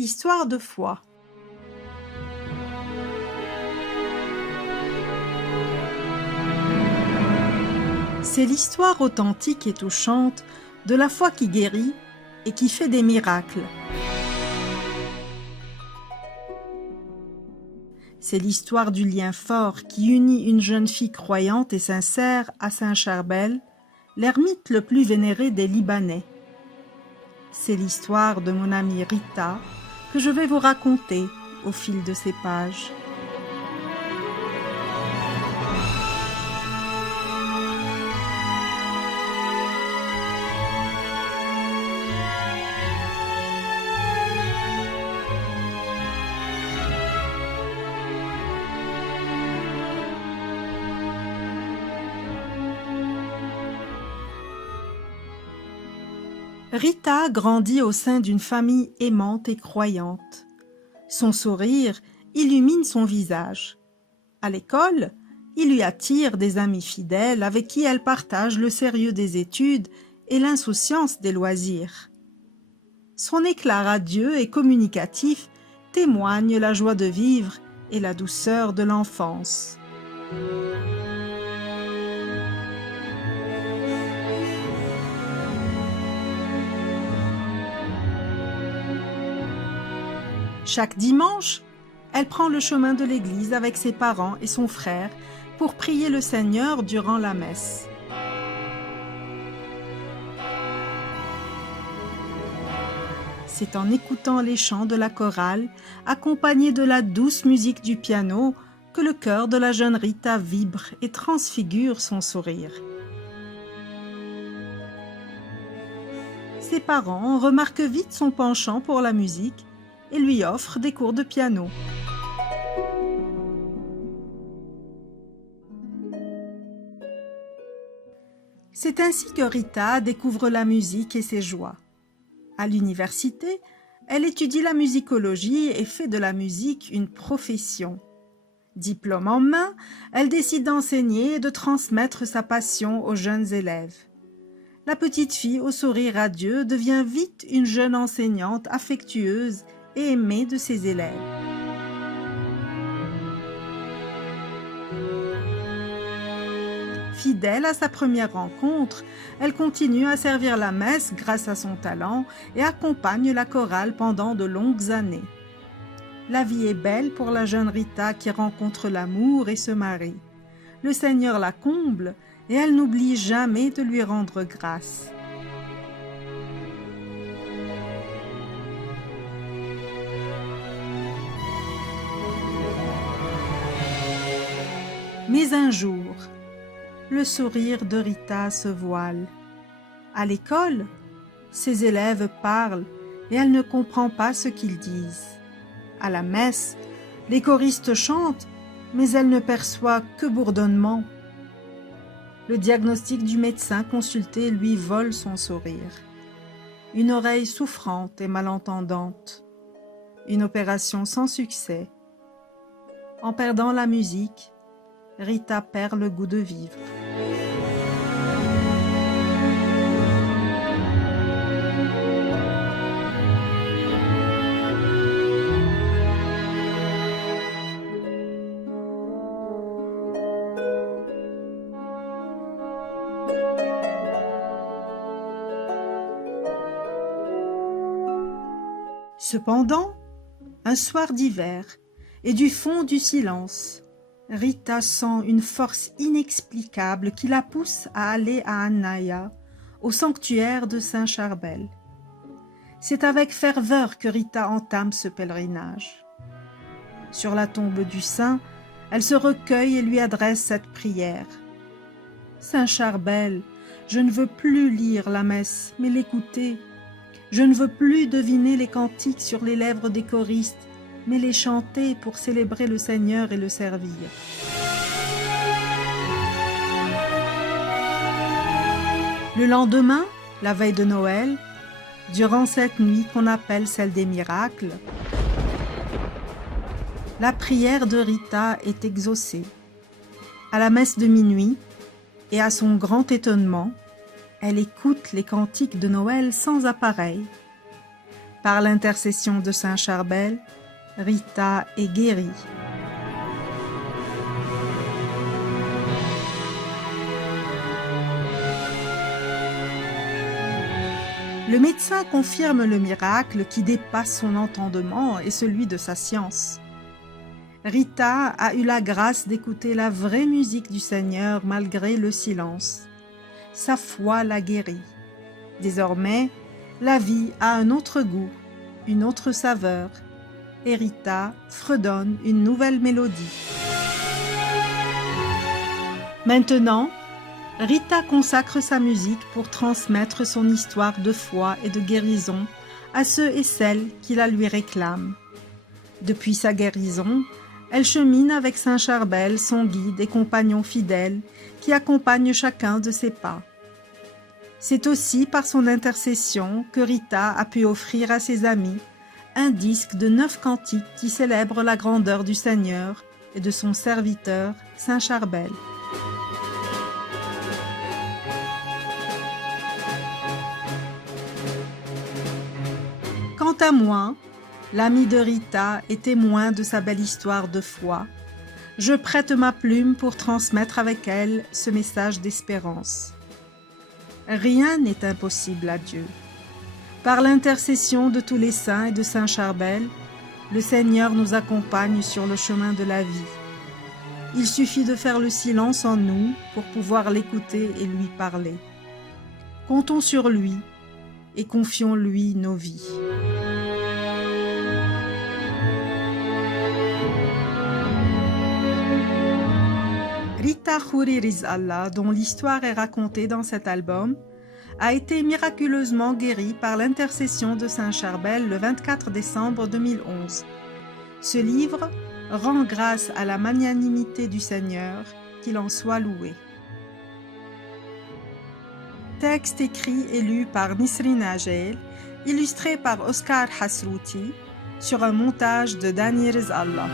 Histoire de foi. C'est l'histoire authentique et touchante de la foi qui guérit et qui fait des miracles. C'est l'histoire du lien fort qui unit une jeune fille croyante et sincère à Saint-Charbel, l'ermite le plus vénéré des Libanais. C'est l'histoire de mon amie Rita que je vais vous raconter au fil de ces pages. Rita grandit au sein d'une famille aimante et croyante. Son sourire illumine son visage. À l'école, il lui attire des amis fidèles avec qui elle partage le sérieux des études et l'insouciance des loisirs. Son éclat radieux et communicatif témoigne la joie de vivre et la douceur de l'enfance. Chaque dimanche, elle prend le chemin de l'église avec ses parents et son frère pour prier le Seigneur durant la messe. C'est en écoutant les chants de la chorale, accompagnés de la douce musique du piano, que le cœur de la jeune Rita vibre et transfigure son sourire. Ses parents remarquent vite son penchant pour la musique et lui offre des cours de piano. C'est ainsi que Rita découvre la musique et ses joies. À l'université, elle étudie la musicologie et fait de la musique une profession. Diplôme en main, elle décide d'enseigner et de transmettre sa passion aux jeunes élèves. La petite fille au sourire radieux devient vite une jeune enseignante affectueuse et aimée de ses élèves. Fidèle à sa première rencontre, elle continue à servir la messe grâce à son talent et accompagne la chorale pendant de longues années. La vie est belle pour la jeune Rita qui rencontre l'amour et se marie. Le Seigneur la comble et elle n'oublie jamais de lui rendre grâce. Mais un jour, le sourire de Rita se voile. À l'école, ses élèves parlent et elle ne comprend pas ce qu'ils disent. À la messe, les choristes chantent, mais elle ne perçoit que bourdonnement. Le diagnostic du médecin consulté lui vole son sourire. Une oreille souffrante et malentendante. Une opération sans succès. En perdant la musique, Rita perd le goût de vivre. Cependant, un soir d'hiver, et du fond du silence, Rita sent une force inexplicable qui la pousse à aller à Anaya, au sanctuaire de Saint-Charbel. C'est avec ferveur que Rita entame ce pèlerinage. Sur la tombe du saint, elle se recueille et lui adresse cette prière. « Saint-Charbel, je ne veux plus lire la messe, mais l'écouter. Je ne veux plus deviner les cantiques sur les lèvres des choristes, mais les chanter pour célébrer le Seigneur et le servir. » Le lendemain, la veille de Noël, durant cette nuit qu'on appelle celle des miracles, la prière de Rita est exaucée. À la messe de minuit, et à son grand étonnement, elle écoute les cantiques de Noël sans appareil. Par l'intercession de Saint Charbel, Rita est guérie. Le médecin confirme le miracle qui dépasse son entendement et celui de sa science. Rita a eu la grâce d'écouter la vraie musique du Seigneur malgré le silence. Sa foi l'a guérie. Désormais, la vie a un autre goût, une autre saveur, et Rita fredonne une nouvelle mélodie. Maintenant, Rita consacre sa musique pour transmettre son histoire de foi et de guérison à ceux et celles qui la lui réclament. Depuis sa guérison, elle chemine avec Saint Charbel, son guide et compagnon fidèle, qui accompagne chacun de ses pas. C'est aussi par son intercession que Rita a pu offrir à ses amis un disque de 9 cantiques qui célèbrent la grandeur du Seigneur et de son serviteur, Saint Charbel. Quant à moi, l'ami de Rita est témoin de sa belle histoire de foi. Je prête ma plume pour transmettre avec elle ce message d'espérance. Rien n'est impossible à Dieu. Par l'intercession de tous les saints et de Saint Charbel, le Seigneur nous accompagne sur le chemin de la vie. Il suffit de faire le silence en nous pour pouvoir l'écouter et lui parler. Comptons sur lui et confions-lui nos vies. Rita Khouri Rizallah, dont l'histoire est racontée dans cet album, a été miraculeusement guérie par l'intercession de Saint Charbel le 24 décembre 2011. Ce livre rend grâce à la magnanimité du Seigneur, qu'il en soit loué. Texte écrit et lu par Nisrine Agel, illustré par Oscar Hasrouti, sur un montage de Dani Rizallah.